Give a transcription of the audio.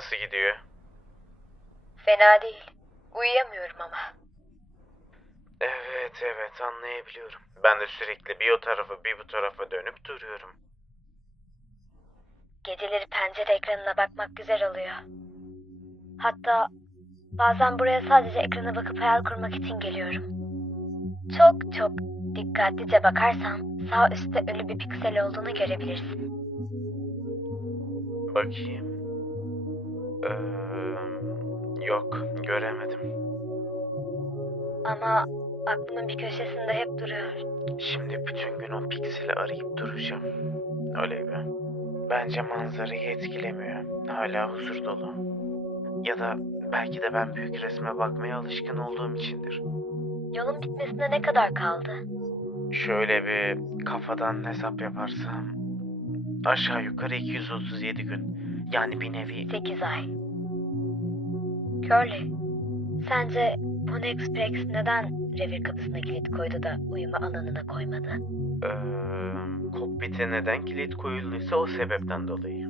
Nasıl gidiyor? Fena değil. Uyuyamıyorum ama. Evet evet anlayabiliyorum. Ben de sürekli bir o tarafa bir bu tarafa dönüp duruyorum. Geceleri pencere ekranına bakmak güzel oluyor. Hatta bazen buraya sadece ekrana bakıp hayal kurmak için geliyorum. Çok çok dikkatlice bakarsan sağ üstte ölü bir piksel olduğunu görebilirsin. Bakayım. Ee, yok göremedim. Ama aklımın bir köşesinde hep duruyor. Şimdi bütün gün o pikseli arayıp duracağım. Olivia. Bence manzarayı etkilemiyor. Hala huzur dolu. Ya da belki de ben büyük resme bakmaya alışkın olduğum içindir. Yolun bitmesine ne kadar kaldı? Şöyle bir kafadan hesap yaparsam aşağı yukarı 237 gün. Yani bir nevi 8 ay. Curly, sence Pony Express neden revir kapısına kilit koydu da uyuma alanına koymadı? eee kokpite neden kilit koyulduysa o sebepten dolayı.